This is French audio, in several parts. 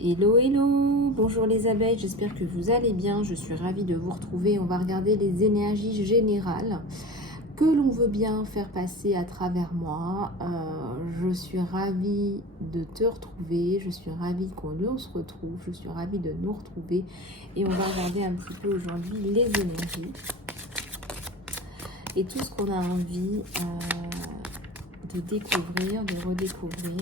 Hello, hello, bonjour les abeilles, j'espère que vous allez bien, je suis ravie de vous retrouver. On va regarder les énergies générales que l'on veut bien faire passer à travers moi. Je suis ravie de te retrouver, je suis ravie qu'on se retrouve, je suis ravie de nous retrouver. Et on va regarder un petit peu aujourd'hui les énergies et tout ce qu'on a envie de découvrir, de redécouvrir.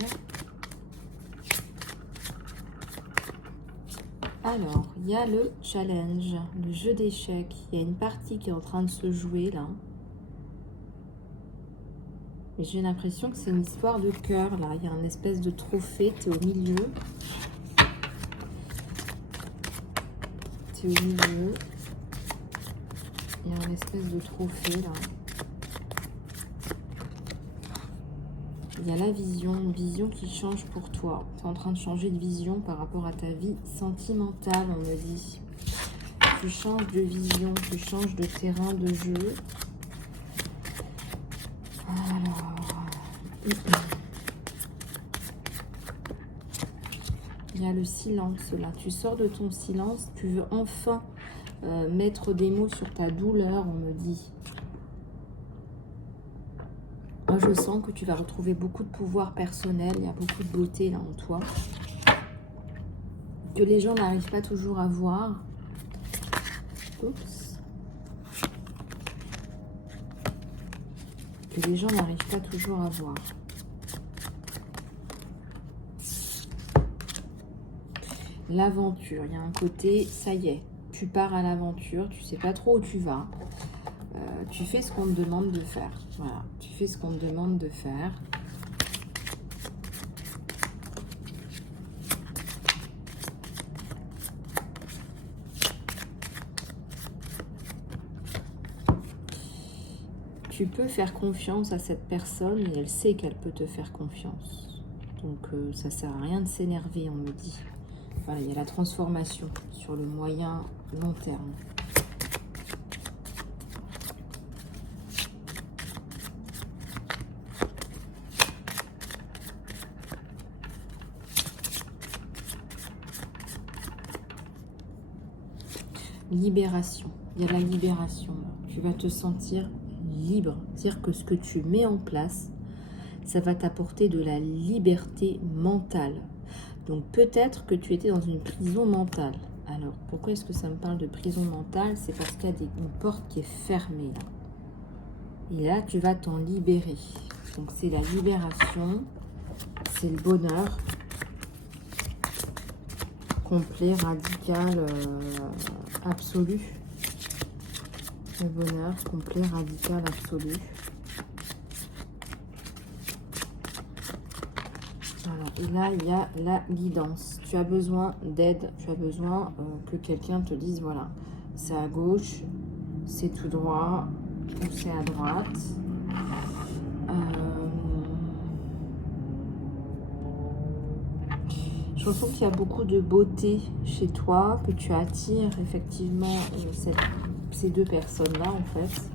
Alors, il y a le challenge, le jeu d'échecs. Il y a une partie qui est en train de se jouer là. Mais j'ai l'impression que c'est une histoire de cœur là. Il y a une espèce de trophée, tu es au milieu. Tu es au milieu. Il y a une espèce de trophée là. Il y a la vision, une vision qui change pour toi. Tu es en train de changer de vision par rapport à ta vie sentimentale, on me dit. Tu changes de vision, tu changes de terrain de jeu. Alors, il y a le silence là. Tu sors de ton silence, tu veux enfin mettre des mots sur ta douleur, on me dit. Moi, je sens que tu vas retrouver beaucoup de pouvoir personnel. Il y a beaucoup de beauté là en toi. Que les gens n'arrivent pas toujours à voir. Oups. Que les gens n'arrivent pas toujours à voir. L'aventure. Il y a un côté, ça y est, tu pars à l'aventure. Tu sais pas trop où tu vas. Tu fais ce qu'on te demande de faire. Voilà, tu fais ce qu'on te demande de faire. Tu peux faire confiance à cette personne et elle sait qu'elle peut te faire confiance. Donc ça sert à rien de s'énerver, on me dit. Voilà, il y a la transformation sur le moyen long terme. Libération. Il y a la libération. Tu vas te sentir libre. C'est-à-dire que ce que tu mets en place, ça va t'apporter de la liberté mentale. Donc peut-être que tu étais dans une prison mentale. Alors pourquoi est-ce que ça me parle de prison mentale? C'est parce qu'il y a une porte qui est fermée là. Et là tu vas t'en libérer. Donc c'est la libération, c'est le bonheur complet, radical, absolu. Le bonheur complet, radical, absolu. Voilà. Et là, il y a la guidance. Tu as besoin d'aide, tu as besoin que quelqu'un te dise, voilà, c'est à gauche, c'est tout droit, ou c'est à droite. Je ressens qu'il y a beaucoup de beauté chez toi, que tu attires effectivement ces deux personnes-là en fait.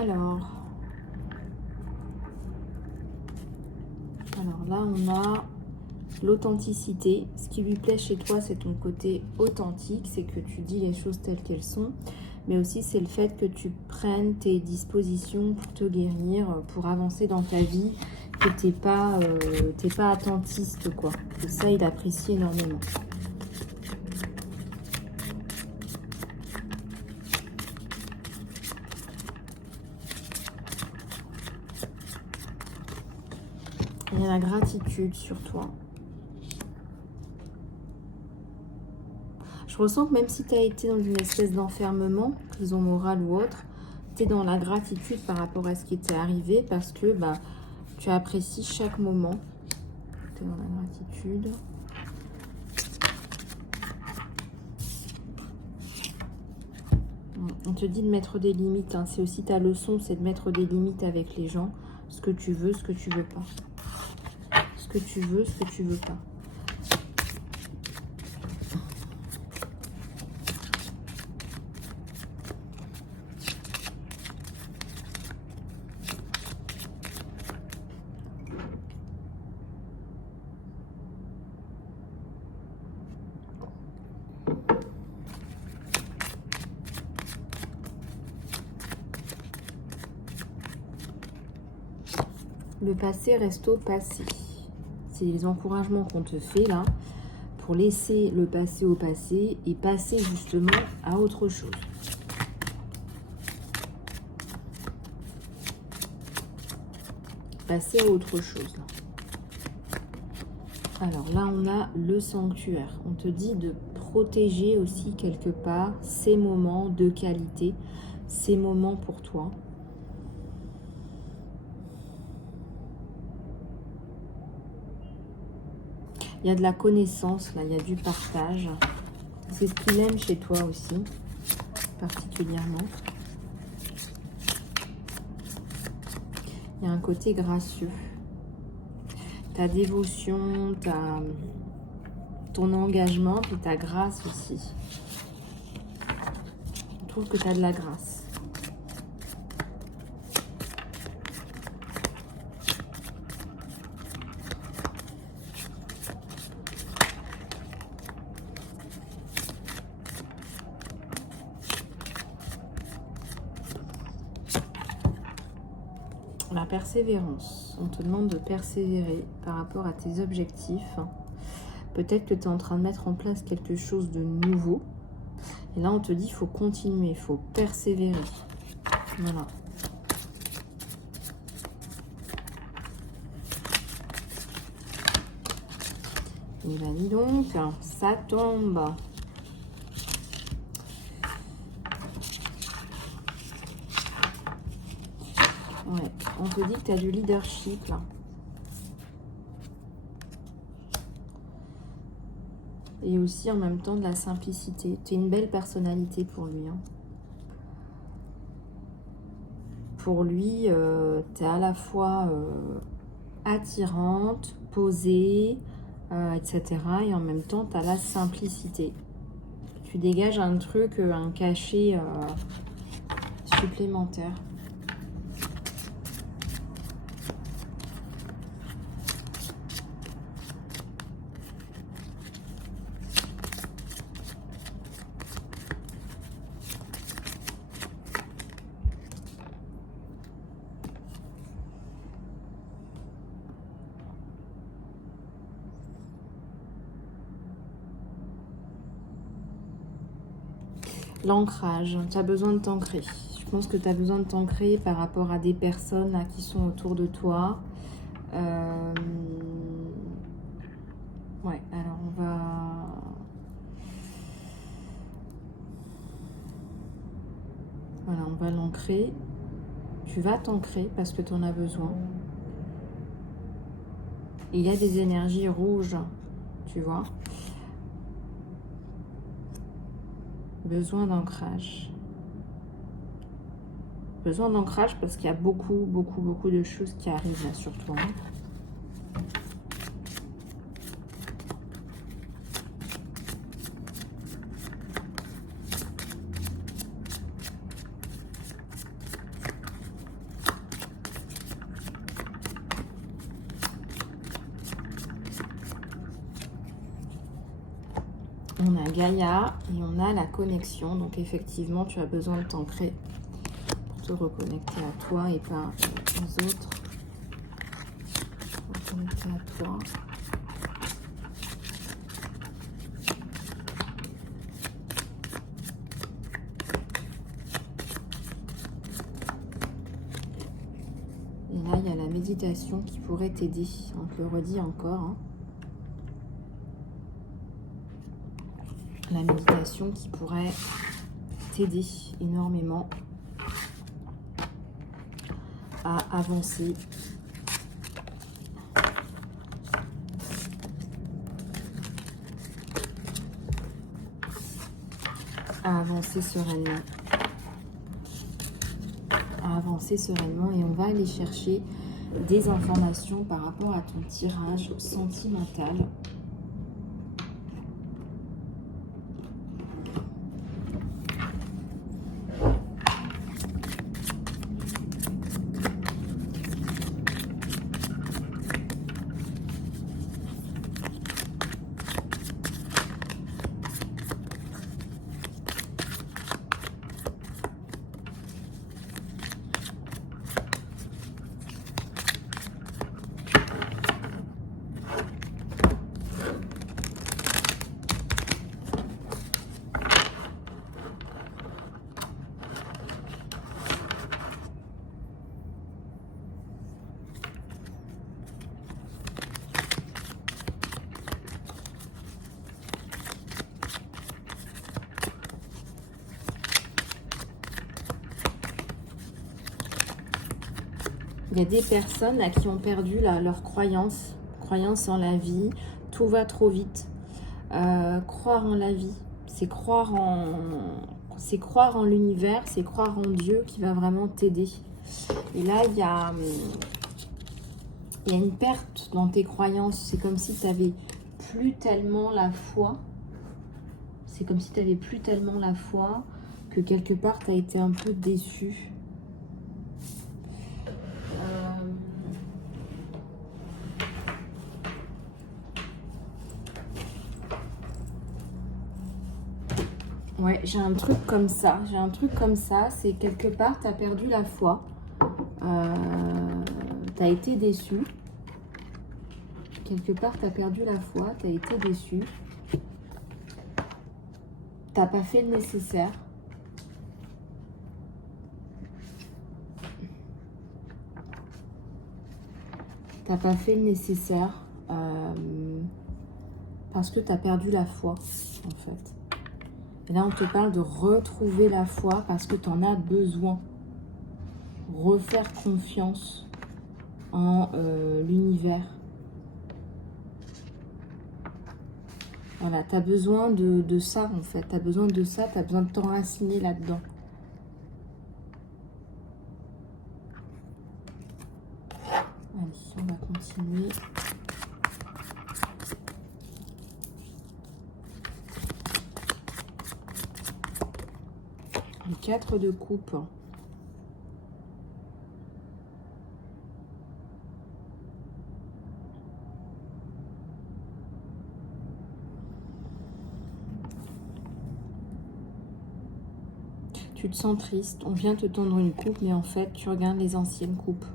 Alors là, on a l'authenticité. Ce qui lui plaît chez toi, c'est ton côté authentique, c'est que tu dis les choses telles qu'elles sont, mais aussi c'est le fait que tu prennes tes dispositions pour te guérir, pour avancer dans ta vie, que t'es pas attentiste, quoi. Et ça, il apprécie énormément. Il y a la gratitude sur toi. Je ressens que même si tu as été dans une espèce d'enfermement, prison morale ou autre, tu es dans la gratitude par rapport à ce qui t'est arrivé parce que tu apprécies chaque moment. Tu es dans la gratitude. On te dit de mettre des limites. Hein. C'est aussi ta leçon, c'est de mettre des limites avec les gens. Ce que tu veux, ce que tu veux pas. Ce que tu veux, ce que tu veux pas. Le passé reste au passé. C'est les encouragements qu'on te fait là pour laisser le passé au passé et passer justement à autre chose. Passer à autre chose. Alors là, on a le sanctuaire. On te dit de protéger aussi quelque part ces moments de qualité, ces moments pour toi. Il y a de la connaissance, là, il y a du partage. C'est ce qu'il aime chez toi aussi, particulièrement. Il y a un côté gracieux. Ta dévotion, ton engagement, puis ta grâce aussi. Je trouve que tu as de la grâce. La persévérance. On te demande de persévérer par rapport à tes objectifs. Peut-être que tu es en train de mettre en place quelque chose de nouveau. Et là, on te dit qu'il faut continuer, il faut persévérer. Voilà. Et bien, dis donc, ça tombe. Ouais, on te dit que tu as du leadership là. Et aussi en même temps de la simplicité. Tu es une belle personnalité pour lui. Hein. Pour lui, tu es à la fois attirante, posée, etc. Et en même temps, tu as la simplicité. Tu dégages un truc, un cachet supplémentaire. L'ancrage, tu as besoin de t'ancrer. Je pense que tu as besoin de t'ancrer par rapport à des personnes là, qui sont autour de toi. Ouais, alors on va l'ancrer. Tu vas t'ancrer parce que tu en as besoin. Et il y a des énergies rouges, tu vois. Besoin d'ancrage. Besoin d'ancrage parce qu'il y a beaucoup de choses qui arrivent là sur toi. On a Gaïa et on a la connexion. Donc effectivement, tu as besoin de t'ancrer pour te reconnecter à toi et pas aux autres. Reconnecter à toi. Et là, il y a la méditation qui pourrait t'aider. On te le redit encore. Hein. La méditation qui pourrait t'aider énormément à avancer. À avancer sereinement. avancer sereinement et on va aller chercher des informations par rapport à ton tirage sentimental. Il y a des personnes là, qui ont perdu leur croyance en la vie. Tout va trop vite. Croire en la vie, c'est croire en l'univers, c'est croire en Dieu qui va vraiment t'aider. Et là, il y a une perte dans tes croyances. C'est comme si tu n'avais plus tellement la foi. C'est comme si tu n'avais plus tellement la foi que quelque part, tu as été un peu déçu. Ouais, j'ai un truc comme ça. C'est quelque part, tu as perdu la foi. Tu as été déçu. Quelque part, tu as perdu la foi. Tu as été déçu. Tu n'as pas fait le nécessaire. Tu n'as pas fait le nécessaire parce que tu as perdu la foi, en fait. Et là, on te parle de retrouver la foi parce que tu en as besoin. Refaire confiance en l'univers. Voilà, tu as besoin de ça, en fait. Tu as besoin de ça, tu as besoin de t'enraciner là-dedans. Allez, on va continuer. Le 4 de coupe. Tu te sens triste, on vient te tendre une coupe, mais en fait, tu regardes les anciennes coupes.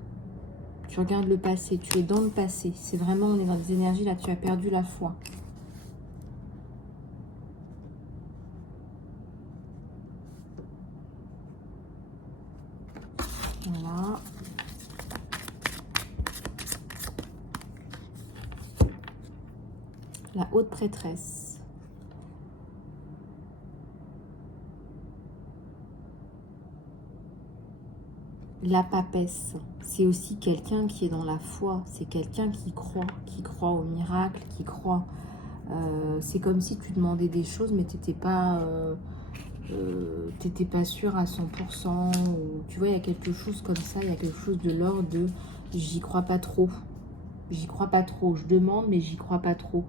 Tu regardes le passé, tu es dans le passé. C'est vraiment, on est dans des énergies, là, tu as perdu la foi. Voilà. La haute prêtresse. La papesse, c'est aussi quelqu'un qui est dans la foi. C'est quelqu'un qui croit au miracle, qui croit. C'est comme si tu demandais des choses, mais tu n'étais pas sûr à 100%. Ou, tu vois, il y a quelque chose comme ça, il y a quelque chose de l'ordre de j'y crois pas trop. J'y crois pas trop. Je demande, mais j'y crois pas trop.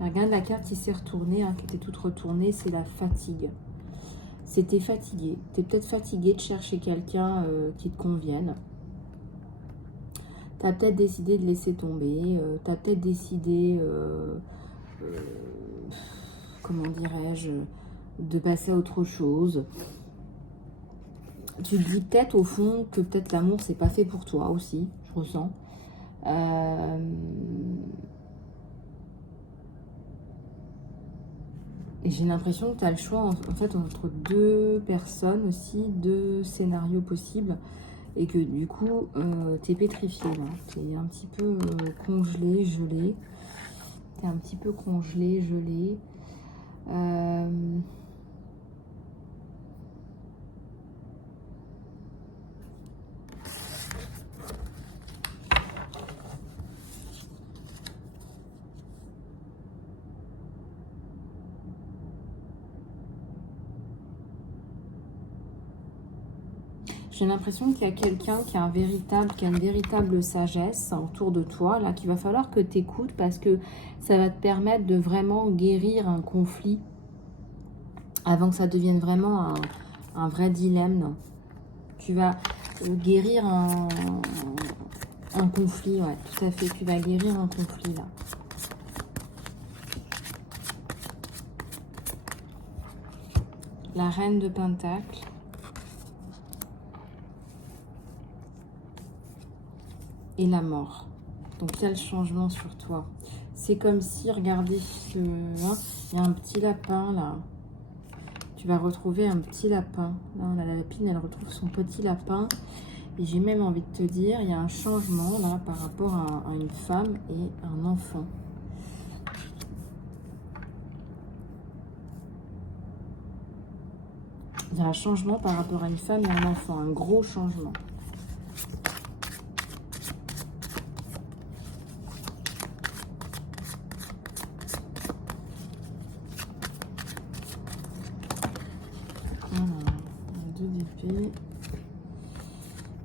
Regarde la carte qui s'est retournée, qui était toute retournée, c'est la fatigue. C'était fatigué. Tu es peut-être fatigué de chercher quelqu'un qui te convienne. Tu as peut-être décidé de laisser tomber. Tu as peut-être décidé, comment dirais-je, de passer à autre chose. Tu te dis peut-être au fond que peut-être l'amour, c'est pas fait pour toi aussi, je ressens. Et j'ai l'impression que tu as le choix en fait entre deux personnes aussi, deux scénarios possibles. Et que du coup, tu es pétrifié là. Tu es un petit peu congelé, gelé. Tu es un petit peu congelé, gelé. J'ai l'impression qu'il y a quelqu'un qui a une véritable sagesse autour de toi, là, qu'il va falloir que tu écoutes parce que ça va te permettre de vraiment guérir un conflit avant que ça devienne vraiment un vrai dilemme. Tu vas guérir un conflit, ouais, tout à fait. Tu vas guérir un conflit, là. La reine de Pentacle. Et la mort. Donc il y a le changement sur toi. C'est comme si, regardez, il y a un petit lapin là. Tu vas retrouver un petit lapin. Là, on a la lapine, elle retrouve son petit lapin. Et j'ai même envie de te dire, il y a un changement là par rapport à une femme et un enfant. Il y a un changement par rapport à une femme et un enfant. Un gros changement.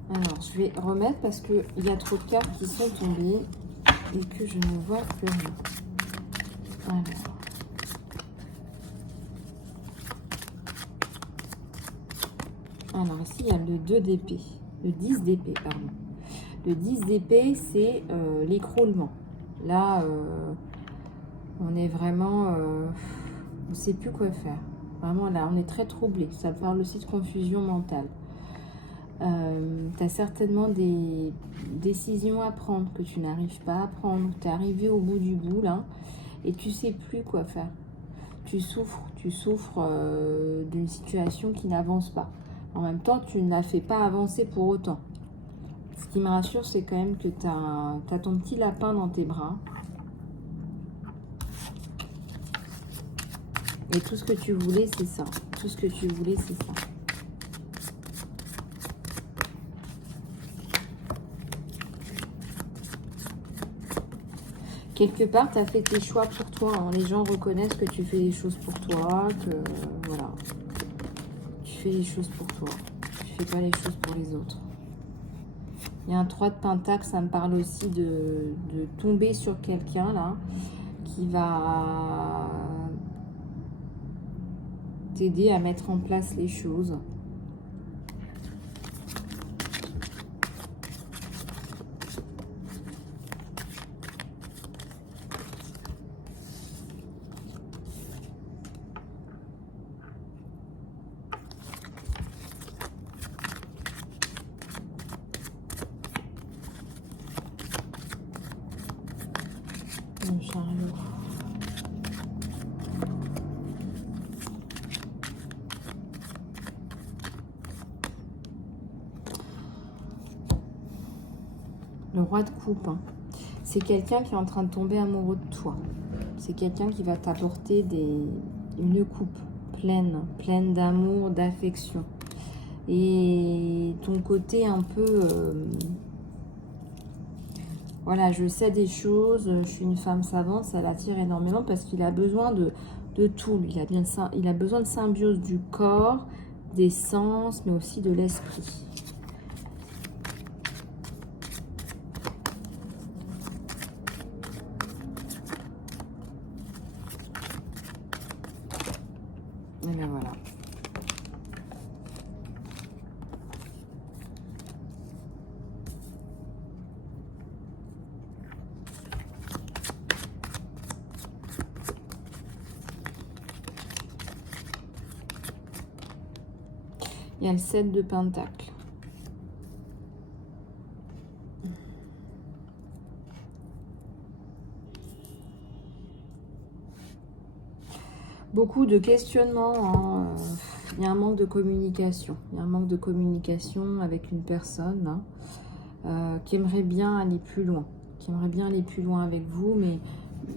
Alors, je vais remettre parce qu'il y a trop de cartes qui sont tombées et que je ne vois plus rien. Alors ici, il y a le 2 d'épée. Le 10 d'épée, pardon. Le 10 d'épée, c'est l'écroulement. Là, on est vraiment... on ne sait plus quoi faire. Vraiment, là, on est très troublé. Ça parle aussi de confusion mentale. Tu as certainement des décisions à prendre que tu n'arrives pas à prendre. Tu es arrivé au bout du bout, là, et tu sais plus quoi faire. Tu souffres d'une situation qui n'avance pas. En même temps, tu ne la fais pas avancer pour autant. Ce qui me rassure, c'est quand même que tu as ton petit lapin dans tes bras. Et tout ce que tu voulais, c'est ça. Tout ce que tu voulais, c'est ça. Quelque part, tu as fait tes choix pour toi. Hein. Les gens reconnaissent que tu fais les choses pour toi, que voilà. Tu fais les choses pour toi. Tu fais pas les choses pour les autres. Il y a un 3 de Pentacle, ça me parle aussi de tomber sur quelqu'un là qui va t'aider à mettre en place les choses. Le chariot. Le roi de coupe, hein. C'est quelqu'un qui est en train de tomber amoureux de toi. C'est quelqu'un qui va t'apporter une coupe pleine d'amour, d'affection. Et ton côté un peu... voilà, je sais des choses, je suis une femme savante, ça l'attire énormément parce qu'il a besoin de tout. Il a besoin de symbiose du corps, des sens, mais aussi de l'esprit. Et bien voilà. Il y a le 7 de Pentacle. Beaucoup de questionnements. Hein. Il y a un manque de communication. Il y a un manque de communication avec une personne hein, qui aimerait bien aller plus loin. Qui aimerait bien aller plus loin avec vous, mais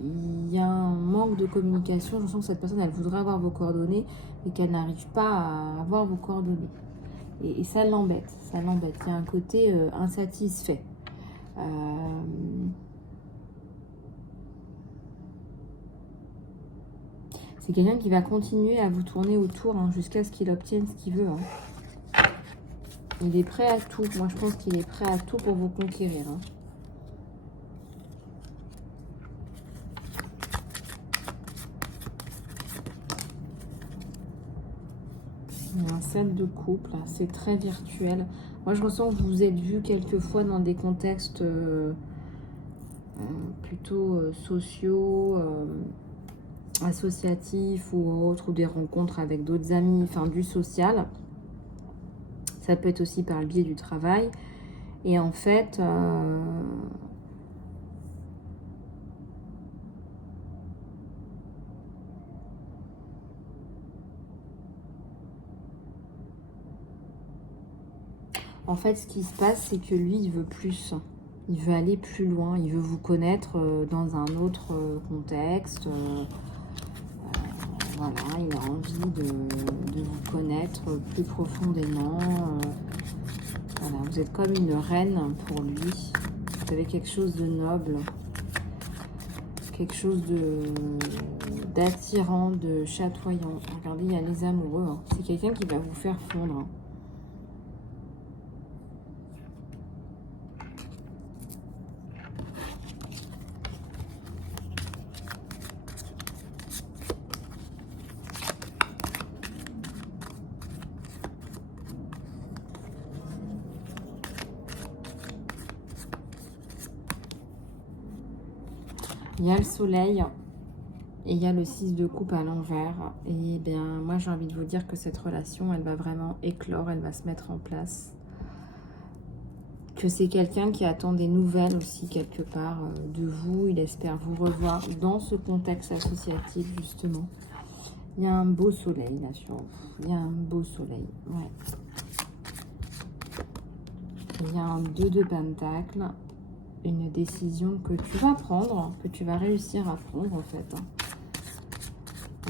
il y a un manque de communication. Je sens que cette personne, elle voudrait avoir vos coordonnées et qu'elle n'arrive pas à avoir vos coordonnées. Et ça l'embête, ça l'embête. Il y a un côté insatisfait. C'est quelqu'un qui va continuer à vous tourner autour hein, jusqu'à ce qu'il obtienne ce qu'il veut. Hein. Il est prêt à tout. Moi, je pense qu'il est prêt à tout pour vous conquérir. Hein. Il y a un set de couple, c'est très virtuel. Moi, je ressens que vous vous êtes vu quelquefois dans des contextes plutôt sociaux, associatifs ou autres, ou des rencontres avec d'autres amis, enfin du social. Ça peut être aussi par le biais du travail. Et en fait, ce qui se passe, c'est que lui, il veut plus. Il veut aller plus loin. Il veut vous connaître dans un autre contexte. Voilà, il a envie de vous connaître plus profondément. Voilà, vous êtes comme une reine pour lui. Vous avez quelque chose de noble. Quelque chose d'attirant, de chatoyant. Regardez, il y a les amoureux. Hein. C'est quelqu'un qui va vous faire fondre. Hein. Il y a le soleil et il y a le 6 de coupe à l'envers. Et bien, moi, j'ai envie de vous dire que cette relation, elle va vraiment éclore, elle va se mettre en place. Que c'est quelqu'un qui attend des nouvelles aussi, quelque part, de vous. Il espère vous revoir dans ce contexte associatif, justement. Il y a un beau soleil, là, sur vous. Il y a un beau soleil, ouais. Il y a un 2 de pentacle. Une décision que tu vas prendre, que tu vas réussir à prendre en fait.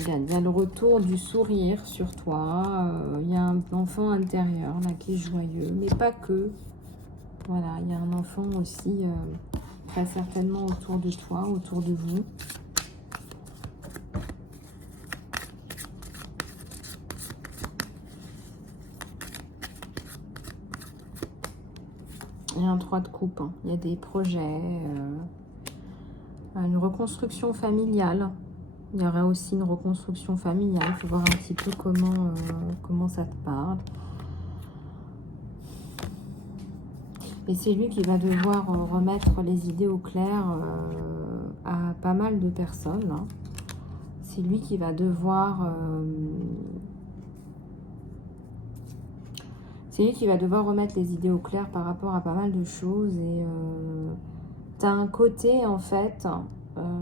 Il y a le retour du sourire sur toi. Il y a un enfant intérieur là qui est joyeux, mais pas que. Voilà, il y a un enfant aussi très certainement autour de toi, autour de vous. Il y a un 3 de coupe, hein. Il y a des projets, une reconstruction familiale. Il y aura aussi une reconstruction familiale. Il faut voir un petit peu comment ça te parle. Et c'est lui qui va devoir remettre les idées au clair à pas mal de personnes. Hein. C'est lui qui va devoir... c'est lui qui va devoir remettre les idées au clair par rapport à pas mal de choses. Et tu as un côté, en fait,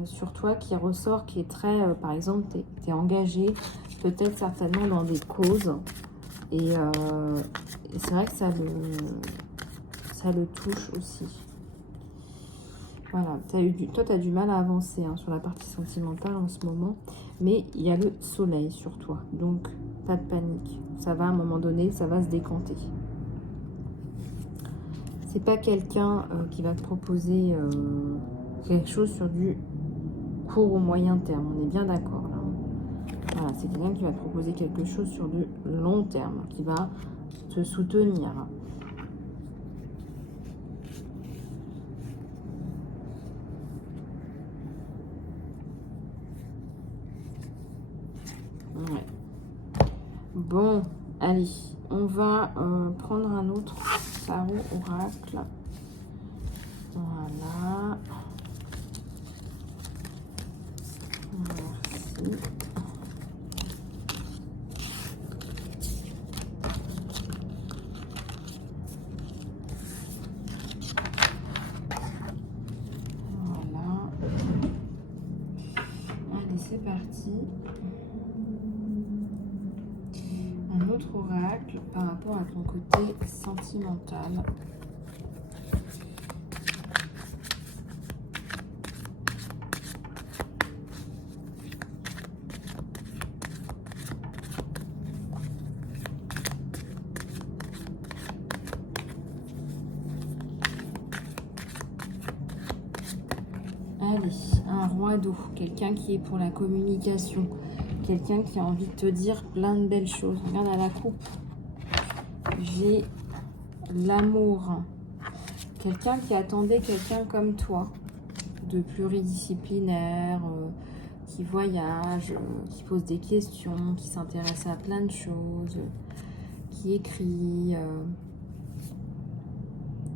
sur toi qui ressort, qui est très... par exemple, tu es engagé, peut-être certainement dans des causes. Et c'est vrai que ça le touche aussi. Voilà, toi, tu as du mal à avancer hein, sur la partie sentimentale en ce moment. Mais il y a le soleil sur toi. Donc, pas de panique. Ça va, à un moment donné, ça va se décanter. C'est pas quelqu'un qui va te proposer quelque chose sur du court ou moyen terme. On est bien d'accord, là. Voilà, c'est quelqu'un qui va te proposer quelque chose sur du long terme, qui va te soutenir. Ouais. Bon, allez, on va prendre un autre tarot oracle. Voilà. Merci. Voilà. Allez, c'est parti. Un autre oracle par rapport à ton côté sentimental. Allez, un roi d'eau, quelqu'un qui est pour la communication, quelqu'un qui a envie de te dire plein de belles choses. Regarde à la coupe, j'ai l'amour, quelqu'un qui attendait quelqu'un comme toi, de pluridisciplinaire, qui voyage, qui pose des questions, qui s'intéresse à plein de choses, qui écrit,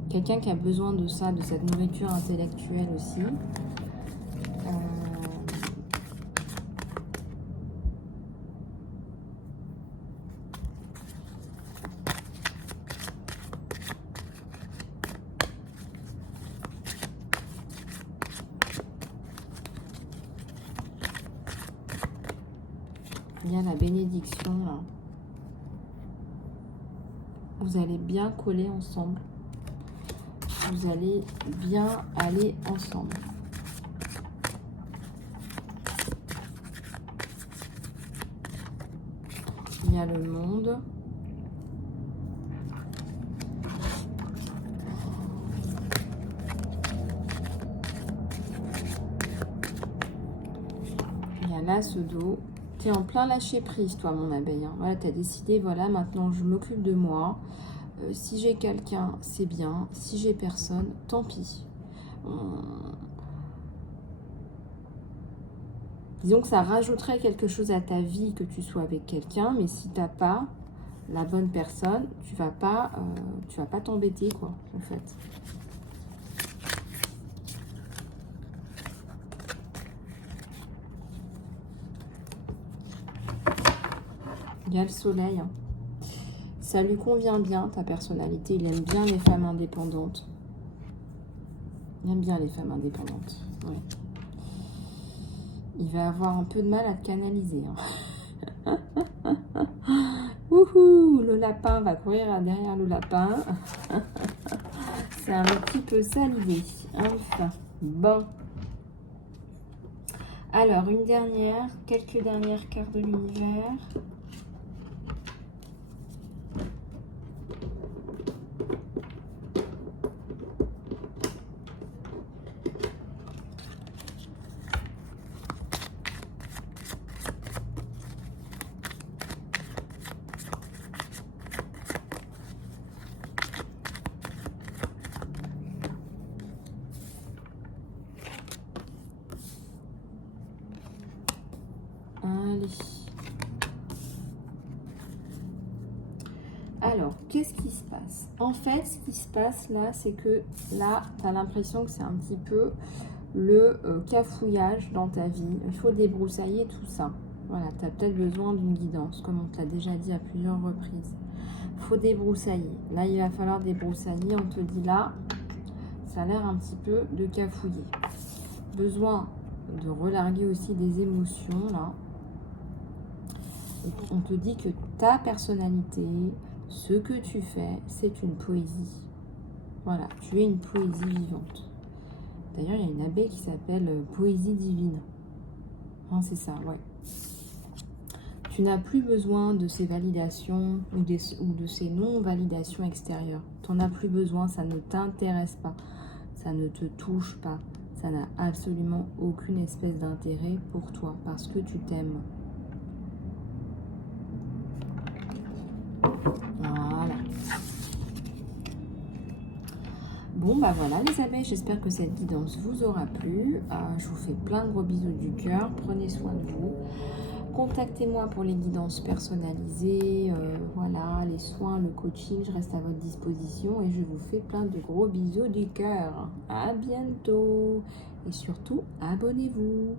quelqu'un qui a besoin de ça, de cette nourriture intellectuelle aussi. Il y a la bénédiction là. Vous allez bien coller ensemble. Vous allez bien aller ensemble. Il y a le monde. Il y a l'as d'eau. Tu es en plein lâcher prise, toi, mon abeille. Hein. Voilà, tu as décidé, voilà, maintenant je m'occupe de moi. Si j'ai quelqu'un, c'est bien. Si j'ai personne, tant pis. Disons que ça rajouterait quelque chose à ta vie que tu sois avec quelqu'un, mais si tu n'as pas la bonne personne, tu vas pas t'embêter, quoi, en fait. Il y a le soleil. Hein. Ça lui convient bien, ta personnalité. Il aime bien les femmes indépendantes. Il aime bien les femmes indépendantes. Ouais. Il va avoir un peu de mal à te canaliser. Hein. Wouhou, le lapin va courir derrière le lapin. C'est un petit peu salivé. Enfin, bon. Alors, une dernière, quelques dernières cartes de l'univers. Allez. Alors, qu'est-ce qui se passe? En fait, ce qui se passe là, c'est que là, tu as l'impression que c'est un petit peu le cafouillage dans ta vie. Il faut débroussailler tout ça. Voilà, tu as peut-être besoin d'une guidance, comme on te l'a déjà dit à plusieurs reprises. Il faut débroussailler. Là, il va falloir débroussailler. On te dit là, ça a l'air un petit peu de cafouiller. Besoin de relarguer aussi des émotions là. Et on te dit que ta personnalité, ce que tu fais, c'est une poésie. Voilà, tu es une poésie vivante. D'ailleurs, il y a une abeille qui s'appelle Poésie divine. Hein, c'est ça, ouais. Tu n'as plus besoin de ces validations ou de ces non-validations extérieures. Tu n'en as plus besoin, ça ne t'intéresse pas. Ça ne te touche pas. Ça n'a absolument aucune espèce d'intérêt pour toi parce que tu t'aimes. Voilà. Bon, bah voilà les abeilles, j'espère que cette guidance vous aura plu. Je vous fais plein de gros bisous du cœur. Prenez soin de vous. Contactez-moi pour les guidances personnalisées, voilà, les soins, le coaching, je reste à votre disposition et je vous fais plein de gros bisous du cœur. À bientôt et surtout, abonnez-vous.